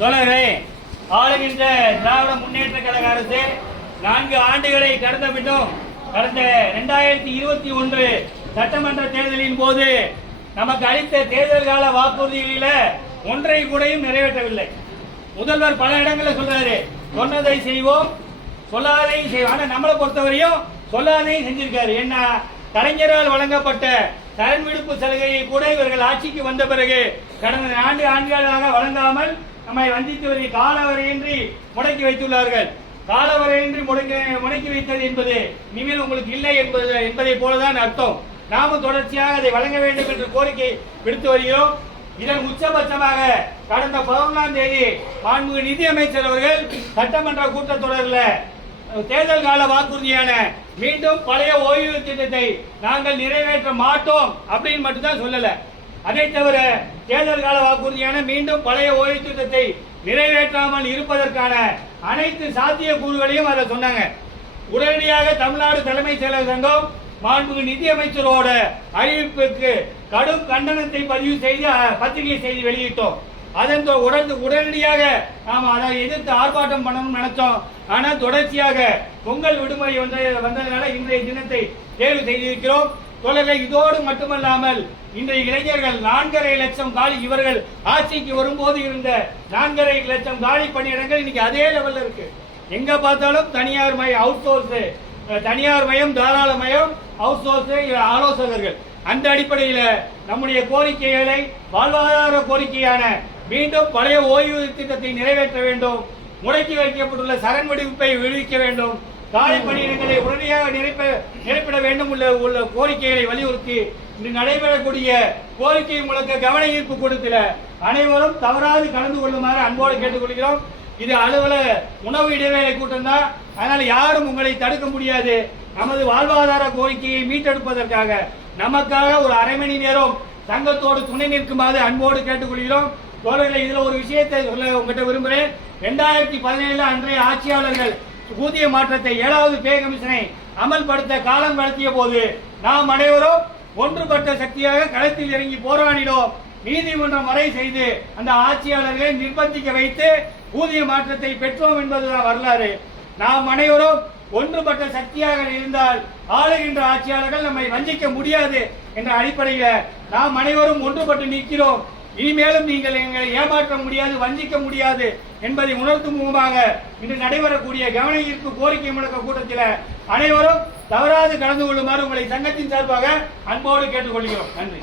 தோழர்களே, ஆளுகின்ற திராவிட முன்னேற்ற கழக அரசு 4 ஆண்டுகளை கடந்த பின்னும் கடந்த 2021 சட்டமன்ற தேர்தலின் போது நமக்கு அளித்த தேர்தல் கால வாக்குறுதிகளில ஒன்றை கூடயும் நிறைவேற்றவில்லை. முதல்வர் பல இடங்களில் சொல்றாரு, சொன்னதை செய்வோம் சொல்லாதையும் செய்வோம். ஆனா நம்மளை பொறுத்தவரையும் சொல்லாதையும் செஞ்சிருக்காரு. என்ன, கலைஞரால் வழங்கப்பட்ட கடன் விடுப்பு சலுகையை கூட இவர்கள் ஆட்சிக்கு வந்த பிறகு கடந்த 4 ஆண்டுகளாக வழங்காமல் நம்மை வஞ்சித்து வரை காலவரையின்றி முடக்கி வைத்துள்ளார்கள். காலவரையின்றி முடக்கி வைத்தது என்பது இனிமேல் உங்களுக்கு இல்லை என்பதை போலதான் அர்த்தம். நாமும் தொடர்ச்சியாக அதை வழங்க வேண்டும் என்று கோரிக்கை விடுத்து வருகிறோம். இதன் உச்சபட்சமாக கடந்த 11ஆம் தேதி மாண்புமிகு நிதியமைச்சர் அவர்கள் சட்டமன்ற கூட்டத்தொடரில் தேர்தல் கால வாக்குறுதியான மீண்டும் பழைய ஓய்வு திட்டத்தை நாங்கள் நிறைவேற்ற மாட்டோம் அப்படின்னு மட்டும்தான் சொல்லல. அதை தவிர தேர்தல் கால வாக்குறுதியான மீண்டும் பழைய ஓய்வு திட்டத்தை நிறைவேற்றாமல் இருப்பதற்கான அனைத்து சாத்திய கூறுகளையும் அதை சொன்னாங்க. உடனடியாக தமிழ்நாடு தலைமைச் செயலர் சங்கம் மாண்புமிகு நிதியமைச்சரோட அறிவிப்புக்கு கடும் கண்டனத்தை பதிவு செய்து பத்திரிகை செய்தி வெளியிட்டோம். அதன் உடனடியாக நாம் அதை எதிர்த்து ஆர்ப்பாட்டம் பண்ணணும்னு நினைச்சோம். ஆனால் தொடர்ச்சியாக பொங்கல் விடுமுறை வந்ததனால இன்றைய தினத்தை தேர்வு செய்திருக்கிறோம். தோழர்கள், இதோடு மட்டுமல்லாமல் இன்றைய இளைஞர்கள் 4.5 லட்சம் காலி, இவர்கள் ஆட்சிக்கு வரும்போது இருந்த 4.5 லட்சம் காலி பணியிடங்கள் இன்னைக்கு அதே லெவல்ல இருக்கு. எங்க பார்த்தாலும் தனியார் மயம், அவுட் சோர்ஸ், தனியார் மயம், தாராள மயம், அவுட் சோர்ஸ், ஆலோசகர்கள். அந்த அடிப்படையில் நம்முடைய கோரிக்கைகளை வாழ்வாதார கோரிக்கையான மீண்டும் பழைய ஓய்வு திட்டத்தை நிறைவேற்ற வேண்டும், முடக்கி வைக்கப்பட்டுள்ள சரண் விடுவிப்பை விடுவிக்க வேண்டும், காலி பணியிடங்களை உடனடியாக நிரப்பிட வேண்டும் உள்ள கோரிக்கைகளை வலியுறுத்தி இன்று நடைபெறக்கூடிய கோரிக்கை முழக்க கவன ஈர்ப்பு கூட்டத்தில் அனைவரும் தவறாது கலந்து கொள்ளுமாறு அன்போடு கேட்டுக்கொள்கிறோம். இது அலுவலக உணவு இடைவேளை கூட்டம் தான், அதனால யாரும் உங்களை தடுக்க முடியாது. நமது வாழ்வாதார கோரிக்கையை மீட்டெடுப்பதற்காக நமக்காக ஒரு அரை மணி நேரம் சங்கத்தோடு துணை நிற்குமாறு அன்போடு கேட்டுக்கொள்கிறோம். தோழர்களே, இதுல ஒரு விஷயத்தை சொல்ல உங்ககிட்ட விரும்புகிறேன். 2017 அன்றைய ஆட்சியாளர்கள் ஊதிய மாற்றத்தை 7வது பே கமிஷனை அமல்படுத்த காலம் கடத்திய போது நாம் அனைவரும் ஒன்றுபட்ட சக்தியாக களத்தில் இறங்கி போராடினோம். நீதிமன்றம் வரை செய்து அந்த ஆட்சியாளர்களை நிர்பந்திக்க வைத்து ஊதிய மாற்றத்தை பெற்றோம் என்பதுதான் வரலாறு. நாம் அனைவரும் ஒன்றுபட்ட சக்தியாக இருந்தால் ஆளுகின்ற ஆட்சியாளர்கள் நம்மை வஞ்சிக்க முடியாது என்ற அடிப்படையில் நாம் அனைவரும் ஒன்றுபட்டு நிற்கிறோம். இனிமேலும் நீங்கள் எங்களை ஏமாற்ற முடியாது, வஞ்சிக்க முடியாது என்பதை உணர்த்தும் முகமாக இன்று நடைபெறக்கூடிய கவன ஈர்ப்பு கோரிக்கை முழக்க கூட்டத்தில் அனைவரும் தவறாது கலந்து கொள்ளுமாறு உங்களை சங்கத்தின் சார்பாக அன்போடு கேட்டுக்கொள்கிறோம். நன்றி.